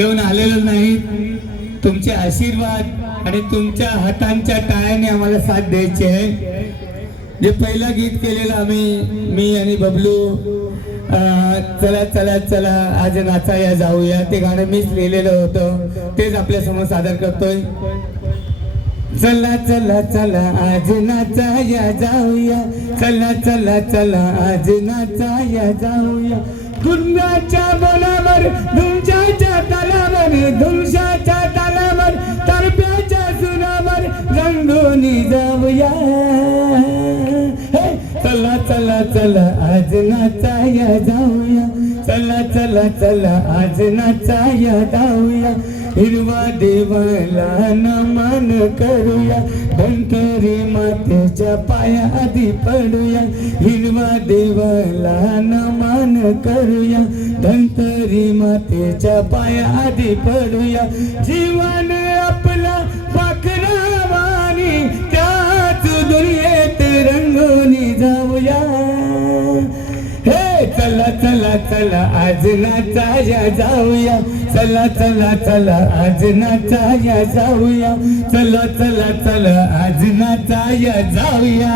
घेऊन आलेलो नाही. तुमचे आशीर्वाद आणि तुमच्या हातांच्या टाळ्याने आम्हाला साथ द्यायची आहे. जे पहिलं गीत केलेलं आम्ही मी आणि बबलू चला चला चला आज नाचाया जाऊया. ते गाणं मीच लिहिलेलं होतं. तेच आपल्यासमोर सादर करतोय. चला चला चला आज नाचाया जाऊया. चला चला चला आज नाचाया जाऊया. गुन्ह्याच्या बोलावर दोन्ही जाऊया. चला चला चला आज नाचाया जाऊया. चला चला चला आज नाचाया जाऊया. हिरवा देवाला नमन करूया. धनकरी मातेच्या पाया आधी पडूया. हिरवा देवाला नमन करूया. धनकरी मातेच्या पाया आधी पडूया. जीवन आपला पाखर हे चला चला चला आज नाचाया जाऊया. चला चला चला आज नाचाया जाऊया. चला चला चला आज नाचाया जाऊया.